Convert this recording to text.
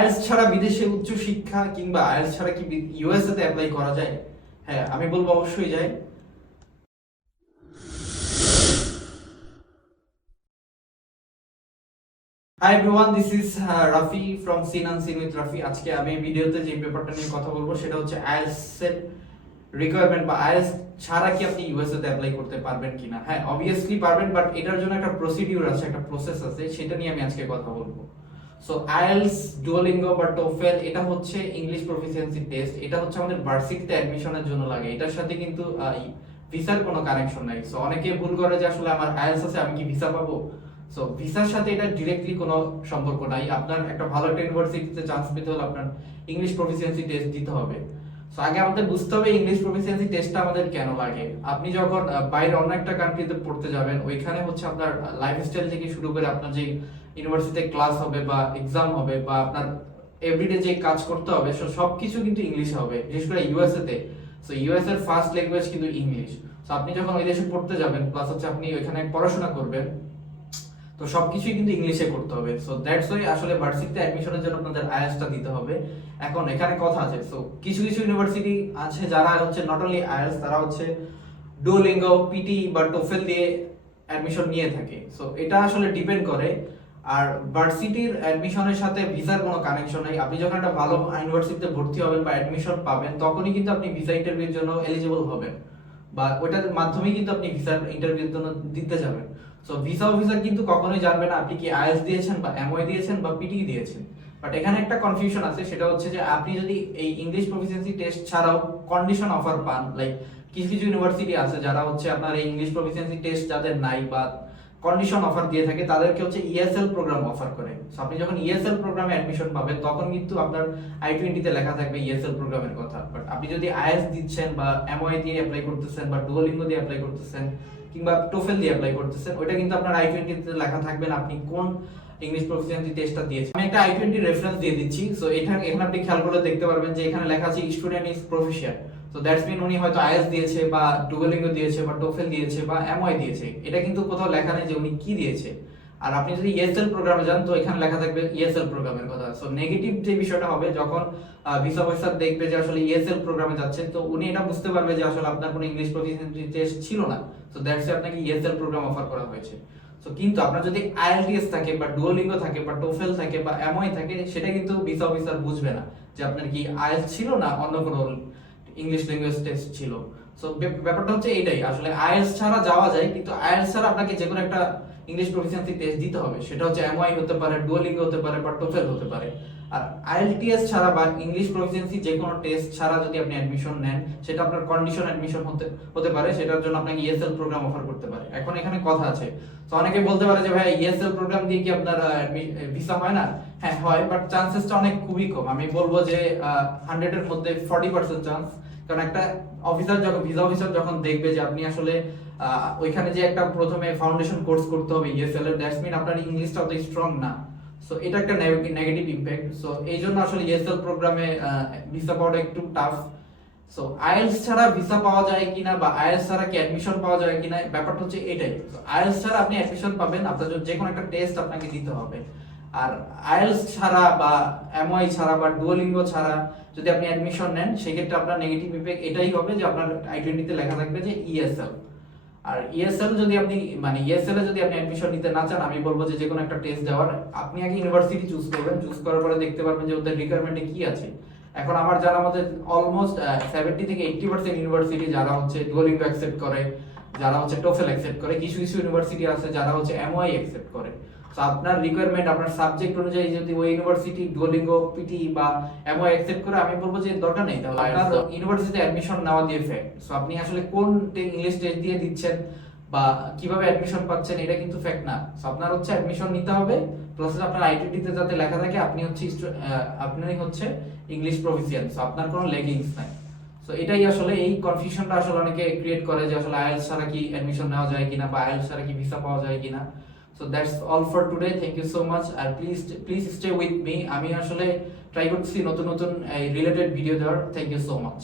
IELTS ছাড়া বিদেশে উচ্চ শিক্ষা কিংবা আইএলটিএস ছাড়া কি ইউএসএ তে অ্যাপ্লাই করা যায়? হ্যাঁ, আমি বলবো অবশ্যই যায়। Hi everyone, this is Rafi from সিনান সিন উইথ রাফি। আজকে আমি ভিডিওতে যে পেপারটা নিয়ে কথা বলবো সেটা হচ্ছে আইএলটিএস এর রিকোয়ারমেন্ট বা আইএলটিএস ছাড়া কি আপনি ইউএসএ তে অ্যাপ্লাই করতে পারবেন কিনা। হ্যাঁ, অবভিয়াসলি পারবেন, বাট এটার জন্য একটা প্রসিডিউর আছে, একটা প্রসেস আছে, সেটা নিয়ে আমি আজকে কথা বলবো। সো আইএলটিএস, ডুওলিঙ্গো বা টোফেল এটা হচ্ছে ইংলিশ প্রফিসিয়েন্সি টেস্ট। এটা হচ্ছে আমাদের ভার্সিটিতে অ্যাডমিশনের জন্য লাগে। এটার সাথে কিন্তু ভিসার কোনো কানেকশন নাই। সো অনেকে ভুল করে যে আসলে আমার আইএলটিএস আছে, আমি কি ভিসা পাবো? সো ভিসার সাথে এটা ডিরেক্টলি কোনো সম্পর্ক নাই। আপনার একটা ভালো একটা ইউনিভার্সিটিতে চান্স পেতে হলে আপনার ইংলিশ প্রফিসিয়েন্সি টেস্ট দিতে হবে। সো আগে আমাদের বুঝতে হবে ইংলিশ প্রফিসিয়েন্সি টেস্টটা আমাদের কেন লাগে। আপনি যখন বাইরে অন্য একটা কান্ট্রিতে পড়তে যাবেন, ওইখানে হচ্ছে আপনার লাইফস্টাইল থেকে শুরু করে আপনার যে ইউনিভার্সিটিতে ক্লাস হবে বা এক্সাম হবে বা আপনার এভরিডে যে কাজ করতে হবে, সবকিছু কিন্তু ইংলিশে হবে, বিশেষ করে ইউএসএ তে। সো ইউএস এর ফার্স্ট ল্যাঙ্গুয়েজ কিন্তু ইংলিশ। সো আপনি যখন ওই দেশে পড়তে যাবেন, প্লাস হচ্ছে আপনি ওইখানে পড়াশোনা করবেন, তো সবকিছুই কিন্তু ইংলিশে করতে হবে। সো দ্যাটস ওয়াই আসলে ভার্সিটিতে অ্যাডমিশনের জন্য আপনাদের আইএলটিএসটা দিতে হবে। এখন এখানে কথা আছে, সো কিছু কিছু ইউনিভার্সিটি আছে যারা হচ্ছে নট অনলি আইএলটিএস, তারা হচ্ছে ডুওলিঙ্গো, পিটি বা টোফেল দিয়ে অ্যাডমিশন নিয়ে থাকে। সো এটা আসলে ডিপেন্ড করে। আর ভার্সিটির অ্যাডমিশনের সাথে ভিসার কোনো কানেকশন নেই। আপনি যখন একটা ভালো ইউনিভার্সিটিতে ভর্তি হবেন বা অ্যাডমিশন পাবেন, তখনই কিন্তু আপনি ভিসা ইন্টারভিউর জন্য এলিজিবল হবেন, বা ওইটার মাধ্যমেই কিন্তু আপনি ভিসার ইন্টারভিউর জন্য দিতে যাবেন। সো ভিসা অফিসার কিন্তু কখনোই জানবে না আপনি কি আইএলটিএস দিয়েছেন বা এমওএ দিয়েছেন বা পিটি দিয়েছেন। বাট এখানে একটা কনফিউশন আছে, সেটা হচ্ছে যে আপনি যদি এই ইংলিশ প্রফিসিয়েন্সি টেস্ট ছাড়াও কন্ডিশন অফার পান, লাইক কিছু কিছু ইউনিভার্সিটি আছে যারা হচ্ছে আপনার এই ইংলিশ প্রফিসিয়েন্সি টেস্ট যাদের নাই বা কন্ডিশন অফার দিয়ে থাকে, তাদেরকে হচ্ছে ইএসএল প্রোগ্রাম অফার করে। সো আপনি যখন ইএসএল প্রোগ্রামে অ্যাডমিশন পাবেন, তখন কিন্তু আপনার I-20 তে লেখা থাকবে ইএসএল প্রোগ্রামের কথা। বাট আপনি যদি আইএলটিএস দিচ্ছেন বা এমওএ দিয়ে অ্যাপ্লাই করতেছেন বা ডুওলিঙ্গো দিয়ে অ্যাপ্লাই করতেছেন কিংবা টোফেল দিয়ে অ্যাপ্লাই করতেছেন, ওইটা কিন্তু আপনার I-20 তে লেখা থাকবে না আপনি কোন ইংলিশ প্রফিসিয়েন্সি টেস্টটা দিয়েছেন। আমি একটা I-20 রেফারেন্স দিয়ে দিচ্ছি। সো এখানে আপনি খেয়াল করে দেখতে পারবেন যে এখানে লেখা আছে student is proficient. So that's mean উনি হয়তো আইএলটিএস দিয়েছে বা ডুওলিঙ্গো দিয়েছে বা টোফেল দিয়েছে বা এমওআই দিয়েছে। এটা কিন্তু কোথাও লেখা নেই যে উনি কি দিয়েছে। আর আপনি যদি ইএসএল প্রোগ্রামে যান, তো এখানে লেখা থাকবে ইএসএল প্রোগ্রামের কথা। সো নেগেটিভ যে বিষয়টা হবে, যখন ভিসা অফিসার দেখবে যে আসলে ইএসএল প্রোগ্রামে যাচ্ছে, তো উনি এটা বুঝতে পারবে যে আসলে আপনার কোনো ইংলিশ প্রফিসিয়েন্সি টেস্ট ছিল না। সো দ্যাটস আপনাকে ইএসএল প্রোগ্রাম অফার করা হয়েছে। সো কিন্তু আপনার যদি আইএলটিএস থাকে বা ডুওলিঙ্গো থাকে বা টোফেল থাকে বা এমওআই থাকে, সেটা কিন্তু ভিসা অফিসার বুঝবে না যে আপনার কি আইএলটিএস ছিল না অন্য কোনো ইংলিশ ল্যাঙ্গুয়েজ টেস্ট ছিল। সো ব্যাপারটা হচ্ছে এইটাই, আসলে আইএলটিএস ছাড়া যাওয়া যায়, কিন্তু আইএলটিএস ছাড়া আপনাকে যে কোনো একটা ইংলিশ প্রফিসিয়েন্সি টেস্ট দিতে হবে। সেটা হচ্ছে এমওআই হতে পারে, ডুওলিঙ্গো হতে পারে বা টোফেল হতে পারে। আর আইএলটিএস ছাড়া বা ইংলিশ প্রফিসিয়েন্সি যে কোনো টেস্ট ছাড়া যদি আপনি অ্যাডমিশন নেন, সেটা আপনার কন্ডিশন অ্যাডমিশন হতে পারে, সেটার জন্য আপনাকে ইএসএল প্রোগ্রাম অফার করতে পারে। এখন এখানে কথা আছে, তো অনেকে বলতে পারে যে ভাই ইএসএল প্রোগ্রাম দিয়ে কি আপনার ভিসা হয় না? হ্যাঁ হয়, বাট চান্সেসটা অনেক খুবই কম। আমি বলবো যে 100 এর মধ্যে 40% চান্স। কারণ একটা অফিসার যখন ভিসা অফিসার যখন দেখবে যে আপনি আসলে ওইখানে যে একটা প্রথমে ফাউন্ডেশন কোর্স করতে হবে ইএসএল এর, দ্যাটস মিন আপনার ইংলিশটা অত স্ট্রং না। সো এটা একটা নেগেটিভ ইমপ্যাক্ট। সো এই জন্য আসলে ইএসএল প্রোগ্রামে ভিসা পাওয়াটা একটু টাফ। সো আইএলটিএস ছাড়া ভিসা পাওয়া যায় কিনা বা আইএলটিএস ছাড়া কি অ্যাডমিশন পাওয়া যায় কিনা, ব্যাপারটা হচ্ছে এটাই। আইএলটিএস ছাড়া আপনি অ্যাডমিশন পাবেন, আপনার যে কোনো একটা টেস্ট আপনাকে দিতে হবে। আর আইএলটিএস ছাড়া বা এমওআই ছাড়া বা ডুওলিঙ্গো ছাড়া যদি আপনি অ্যাডমিশন নেন, সেক্ষেত্রে আপনার নেগেটিভ ইমপ্যাক্ট এটাই হবে যে আপনার I-20 তে লেখা থাকবে যে ইএসএল। আর ইএসএল যদি আপনি ইএসএল এ যদি আপনি অ্যাডমিশন নিতে না চান, আমি বলবো যে কোনো একটা টেস্ট দেওয়ার। আপনি আগে ইউনিভার্সিটি চুজ করবেন, চুজ করার পরে দেখতে পারবেন যে ওদের রিকোয়ারমেন্টে কি আছে। এখন আমার জানা মতে অলমোস্ট 70 থেকে 80% ইউনিভার্সিটি যারা হচ্ছে ডুওলিঙ্গো অ্যাকসেপ্ট করে, যারা হচ্ছে টোফেল অ্যাকসেপ্ট করে, কিছু কিছু ইউনিভার্সিটি আছে যারা হচ্ছে এমওআই অ্যাকসেপ্ট করে। সো আপনার রিকোয়ারমেন্ট, আপনার সাবজেক্ট অনুযায়ী যদি ওই ইউনিভার্সিটি ডুওলিঙ্গো, পিটি বা এমওআই অ্যাকসেপ্ট করে, আমি বলবো যে দরকার নেই, তাহলে আপনার ইউনিভার্সিটিতে অ্যাডমিশন নেওয়া দিয়ে ফ্যাক্ট। সো আপনি আসলে কোন ইংলিশ টেস্ট দিয়ে দিচ্ছেন বা কিভাবে অ্যাডমিশন পাচ্ছেন, এটা কিন্তু ফ্যাক্ট না। সো আপনার হচ্ছে অ্যাডমিশন নিতে হবে, প্লাস আপনার I-20 তে যাতে লেখা থাকে আপনি হচ্ছে ইংলিশ প্রফিসিয়েন্ট। সো আপনার কোনো লেগিংস নাই। সো এটাই আসলে, এই কনফিউশনটা আসলে অনেকে ক্রিয়েট করে যে আসলে আইএলটিএস ছাড়া কি অ্যাডমিশন নেওয়া যায় কিনা বা আইএলটিএস ছাড়া কি ভিসা পাওয়া যায় কিনা। So that's all for today, thank you so much. আর প্লিজ স্টে উইথ মি। আমি আসলে ট্রাই করতেছি নতুন নতুন রিলেটেড ভিডিও দেওয়ার। Thank you so much.